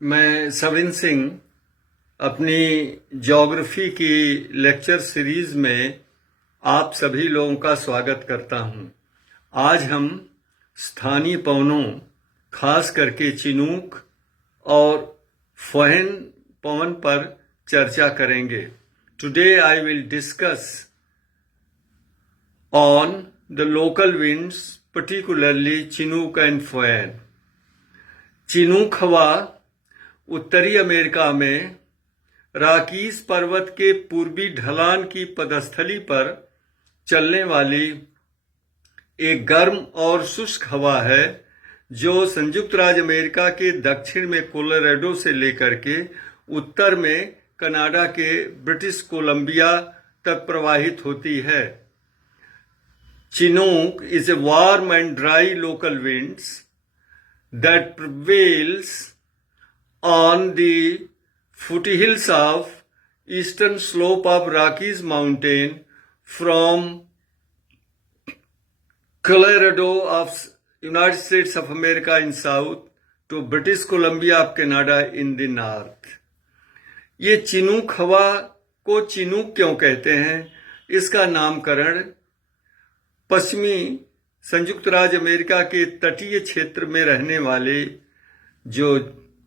मैं सविन सिंह अपनी ज्योग्राफी की लेक्चर सीरीज में आप सभी लोगों का स्वागत करता हूं। आज हम स्थानीय पवनों, खास करके चिनूक और फहेन पवन पर चर्चा करेंगे। Today I will discuss on the local winds, particularly chinook and foehn. Chinook हवा उत्तरी अमेरिका में राकीस पर्वत के पूर्वी ढलान की पदस्थली पर चलने वाली एक गर्म और शुष्क हवा है जो संयुक्त राज्य अमेरिका के दक्षिण में कोलोराडो से लेकर के उत्तर में कनाडा के ब्रिटिश कोलंबिया तक प्रवाहित होती है। Chinook is a warm and dry local winds that prevails on the foothills of eastern slope of Rockies Mountain from Colorado of United States of America in south to British Columbia of Canada in the north। ये Chinook हवा को Chinook क्यों कहते हैं? इसका नामकरण पश्चिमी संयुक्त राज्य अमेरिका के तटीय क्षेत्र में रहने वाले जो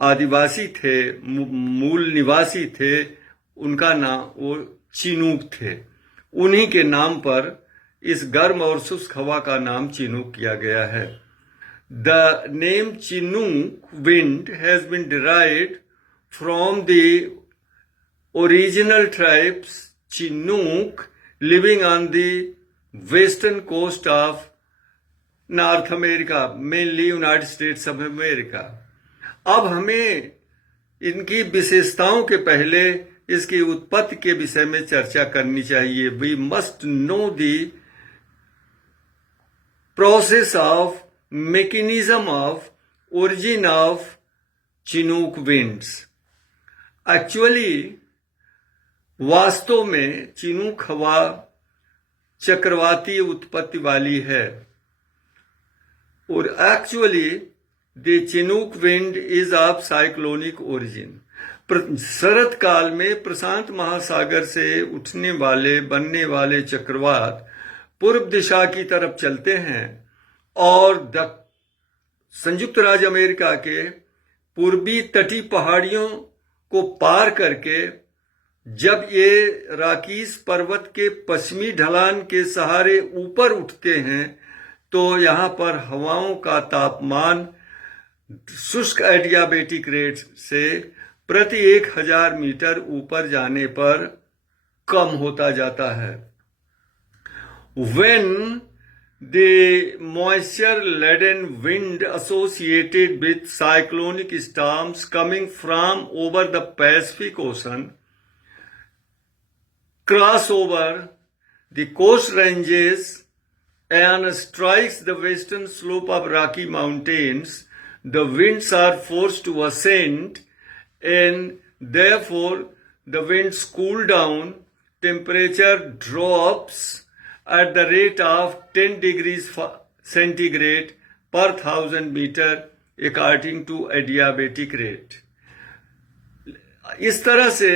आदिवासी थे, मूल निवासी थे, उनका नाम वो चिनूक थे। उन्हीं के नाम पर इस गर्म और शुष्क हवा का नाम चिनूक किया गया है। The name Chinook wind has been derived from the original tribes Chinook living on the western coast of North America, mainly United States of America. अब हमें इनकी विशेषताओं के पहले इसकी उत्पत्ति के विषय में चर्चा करनी चाहिए। We must know the process of mechanism of origin of chinook winds. Actually वास्तव में चिनूक हवा चक्रवाती उत्पत्ति वाली है और actually the chinook wind is of cyclonic origin. शरद काल में प्रशांत महासागर से उठने वाले बनने वाले चक्रवात पूर्व दिशा की तरफ चलते हैं और संयुक्त राज्य अमेरिका के पूर्वी तटीय पहाड़ियों को पार करके जब ये राकीस पर्वत के पश्चिमी ढलान के सहारे ऊपर उठते हैं तो यहाँ पर हवाओं का तापमान शुष्क एडियाबेटिक रेट से प्रति 1000 मीटर ऊपर जाने पर कम होता जाता है। When the moisture laden wind associated with cyclonic storms coming from over the Pacific Ocean cross over the coast ranges and strikes the western slope of Rocky Mountains, the winds are forced to ascend and therefore the winds cool down, temperature drops at the rate of 10 degrees centigrade per 1000 meter according to adiabatic rate। इस तरह से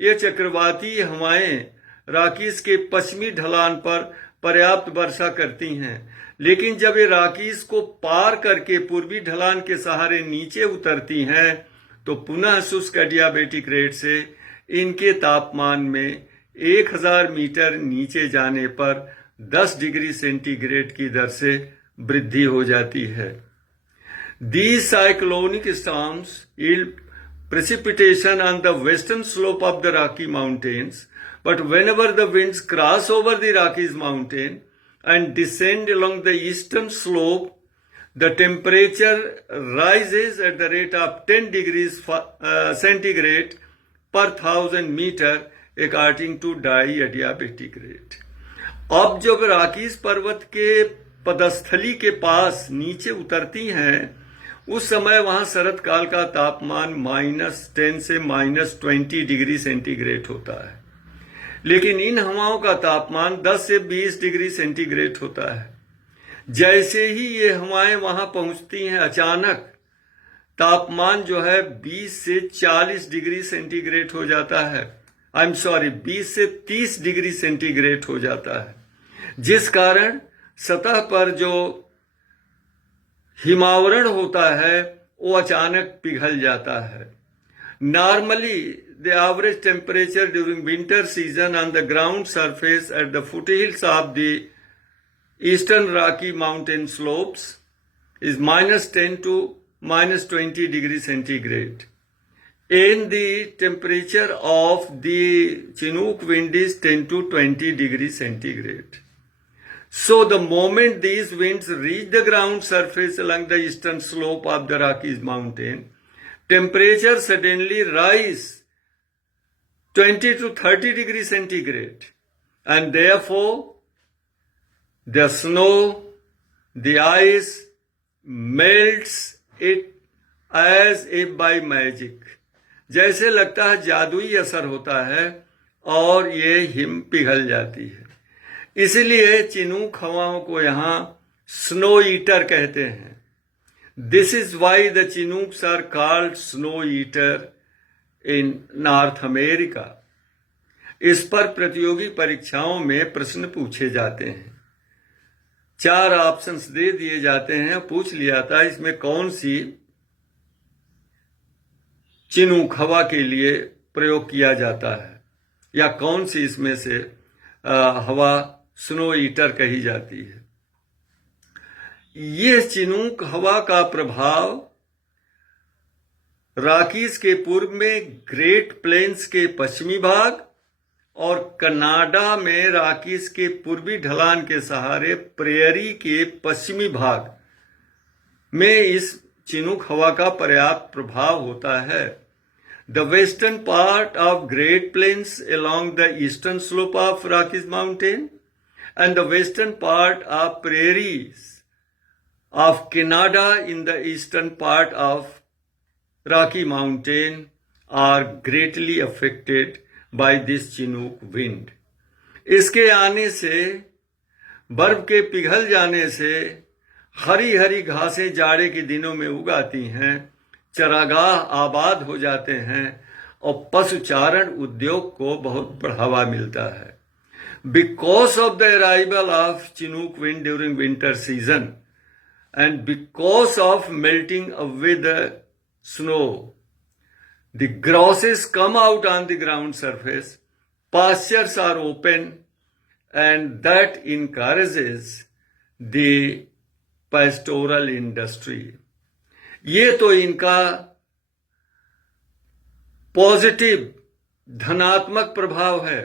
ये चक्रवाती हवाएं राकीस के पश्चिमी ढलान पर पर्याप्त वर्षा करती हैं, लेकिन जब ये राकीस को पार करके पूर्वी ढलान के सहारे नीचे उतरती हैं तो पुनः शुष्क एडियाबेटिक रेट से इनके तापमान में 1000 मीटर नीचे जाने पर 10 डिग्री सेंटीग्रेड की दर से वृद्धि हो जाती है। These cyclonic storms yield precipitation on the western slope of the Rocky Mountains, but whenever the winds cross over the Rockies Mountain and descend along the eastern slope, the temperature rises at the rate of 10 degrees centigrade per 1000 meter according to diadiabatic rate। अब जब राकीस पर्वत के पदस्थली के पास नीचे उतरती हैं उस समय वहां शरद काल का तापमान -10 से -20 डिग्री सेंटीग्रेड होता है, लेकिन इन हवाओं का तापमान 10 से 20 डिग्री सेंटीग्रेड होता है। जैसे ही ये हवाएं वहां पहुंचती हैं अचानक तापमान जो है 20 से 40 डिग्री सेंटीग्रेड हो जाता है। 20 से 30 डिग्री सेंटीग्रेड हो जाता है, जिस कारण सतह पर जो हिमावरण होता है वो अचानक पिघल जाता है। Normally the average temperature during winter season on the ground surface at the foothills of the eastern Rocky Mountain slopes is -10 to -20 degree centigrade. And the temperature of the Chinook wind is 10 to 20 degree centigrade. So the moment these winds reach the ground surface along the eastern slope of the Rockies mountain, temperature suddenly rise 20 to 30 degree centigrade. And therefore, the snow, the ice melts it as if by magic. जैसे लगता है जादुई असर होता है और ये him पिघल जाती है। इसलिए चिनूक हवाओं को यहाँ स्नो ईटर कहते हैं। This is why the chinooks are called snow eater in North America. इस पर प्रतियोगी परीक्षाओं में प्रश्न पूछे जाते हैं। 4 ऑप्शंस दे दिए जाते हैं, पूछ लिया था इसमें कौन सी चिनूक हवा के लिए प्रयोग किया जाता है या कौन सी इसमें से हवा स्नो ईटर कही जाती है। ये चिनूक हवा का प्रभाव रॉकीज के पूर्व में ग्रेट प्लेन्स के पश्चिमी भाग और कनाडा में रॉकीज के पूर्वी ढलान के सहारे प्रेयरी के पश्चिमी भाग में इस चिनूक हवा का पर्याप्त प्रभाव होता है। The western part of Great Plains along the eastern slope of Rockies mountain and the western part of prairies of Canada in the eastern part of Rocky Mountain are greatly affected by this Chinook wind. इसके आने से, बर्फ के पिघल जाने से हरी हरी घासें जाड़े के दिनों में उगाती हैं, चरागाह आबाद हो जाते हैं और पशुचारण उद्योग को बहुत बढ़ावा मिलता है। Because of the arrival of Chinook wind during winter season and because of melting away the snow, the grasses come out on the ground surface, pastures are open, and that encourages the pastoral industry. ये तो इनका positive धनात्मक प्रभाव है,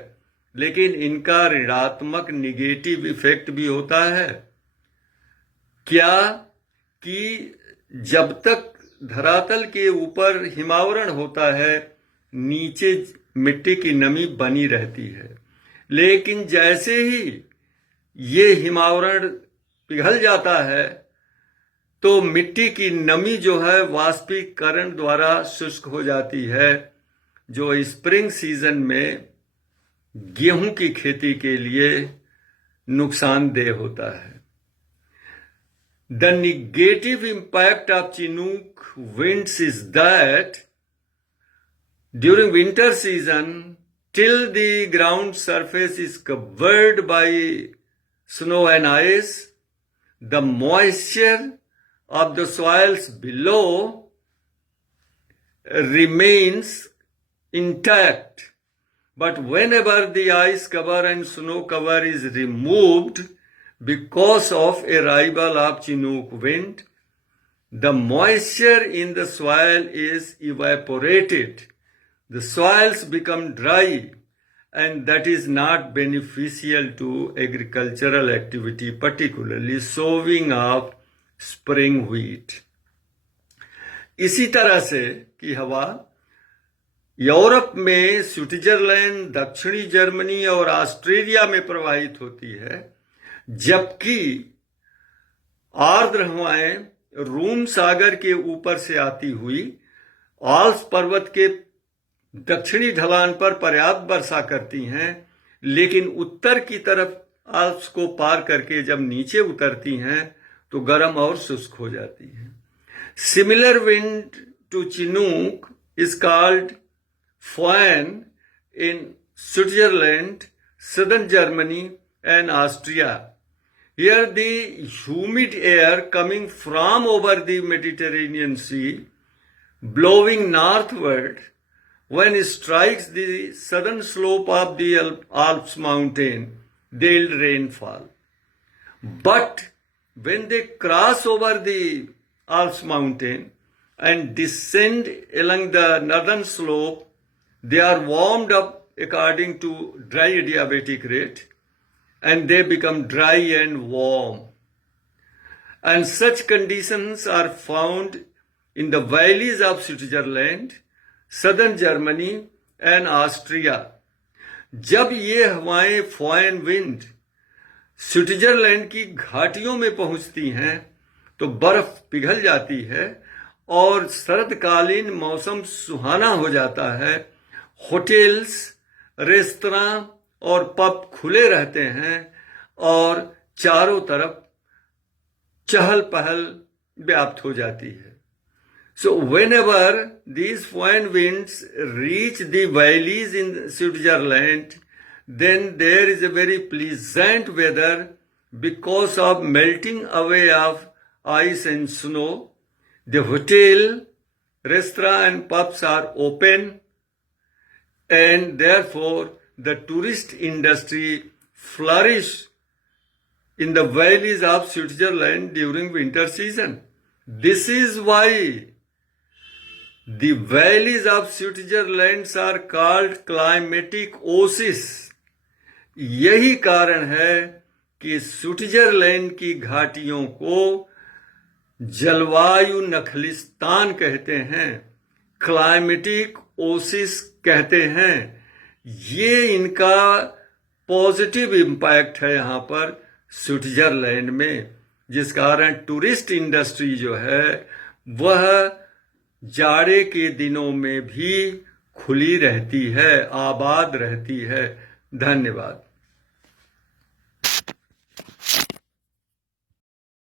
लेकिन इनका ऋणात्मक negative effect भी होता है। क्या कि जब तक धरातल के ऊपर हिमावरण होता है, नीचे मिट्टी की नमी बनी रहती है, लेकिन जैसे ही ये हिमावरण पिघल जाता है तो मिट्टी की नमी जो है वाष्पीकरण द्वारा शुष्क हो जाती है, जो स्प्रिंग सीजन में गेहूं की खेती के लिए नुकसानदेह होता है। The negative impact of Chinook winds is that during winter season, till the ground surface is covered by snow and ice, the moisture of the soils below remains intact. But whenever the ice cover and snow cover is removed because of arrival of Chinook wind, the moisture in the soil is evaporated. The soils become dry, and that is not beneficial to agricultural activity, particularly sowing of spring wheat. इसी तरह से की हवा Europe में Switzerland, दक्षिणी Germany और Australia में प्रवाहित होती है, जबकि आर्द्र हवाएं रूम सागर के ऊपर से आती हुई आल्प्स पर्वत के दक्षिणी ढलान पर पर्याप्त वर्षा करती हैं, लेकिन उत्तर की तरफ आल्प्स को पार करके जब नीचे उतरती हैं तो गर्म और शुष्क हो जाती हैं। Similar wind to Chinook is called Föhn in Switzerland, southern Germany, and Austria. Here the humid air coming from over the Mediterranean Sea, blowing northward, when it strikes the southern slope of the Alps mountain, they'll rainfall. But when they cross over the Alps mountain and descend along the northern slope, they are warmed up according to dry adiabatic rate, and they become dry and warm. And such conditions are found in the valleys of Switzerland, southern Germany and Austria. जब ये हवाएं फॉयन wind Switzerland की घाटियों में पहुंचती हैं तो बर्फ पिघल जाती है और शरदकालीन मौसम सुहाना हो जाता है। होटल्स, रेस्तरां और पब खुले रहते हैं और चारों तरफ चहल पहल व्याप्त हो जाती है। So whenever these foreign winds reach the valleys in Switzerland, then there is a very pleasant weather because of melting away of ice and snow. The hotel, restaurant and pubs are open, and therefore the tourist industry flourish in the valleys of Switzerland during winter season. This is why the valleys of Switzerland are called climatic oases. यही कारण है कि Switzerland की घाटियों को जलवायु नखलिस्तान कहते हैं, क्लाइमेटिक ओसिस कहते हैं। ये इनका पॉजिटिव इम्पैक्ट है यहाँ पर स्विट्जरलैंड में, जिस कारण टूरिस्ट इंडस्ट्री जो है वह जाड़े के दिनों में भी खुली रहती है, आबाद रहती है। धन्यवाद।